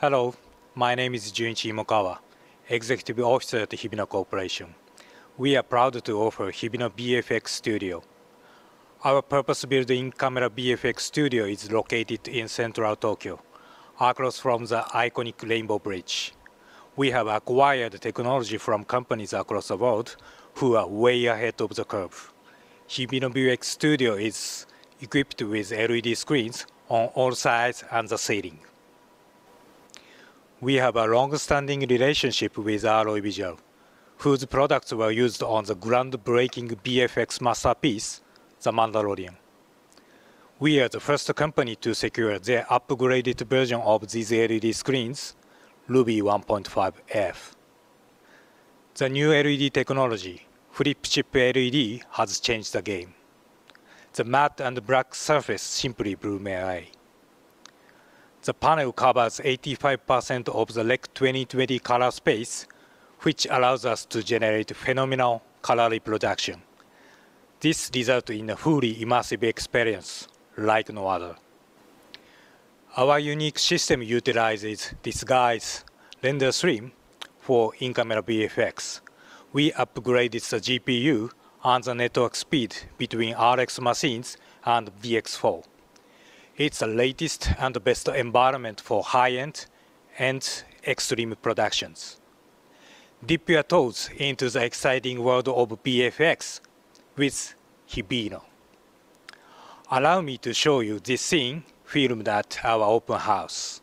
Hello, my name is Junichi Imokawa, Executive Officer at Hibino Corporation. We are proud to offer Hibino VFX Studio. Our purpose-built in-camera VFX studio is located in central Tokyo, across from the iconic Rainbow Bridge. We have acquired technology from companies across the world who are way ahead of the curve. Hibino VFX Studio is equipped with LED screens on all sides and the ceiling. We have a long-standing relationship with ROE Visual, whose products were used on the groundbreaking VFX masterpiece, The Mandalorian. We are the first company to secure the upgraded version of these LED screens, RUBY 1.5F. The new LED technology, flip chip LED, has changed the game. The matte and black surface simply blew me away. The panel covers 85% of the REC 2020 color space, which allows us to generate phenomenal color reproduction. This results in a fully immersive experience like no other. Our unique system utilizes disguise render stream for in-camera VFX. We upgraded the GPU and the network speed between RX machines and VX4. It's the latest and best environment for high-end and extreme productions. Dip your toes into the exciting world of VFX with Hibino. Allow me to show you this scene filmed at our open house.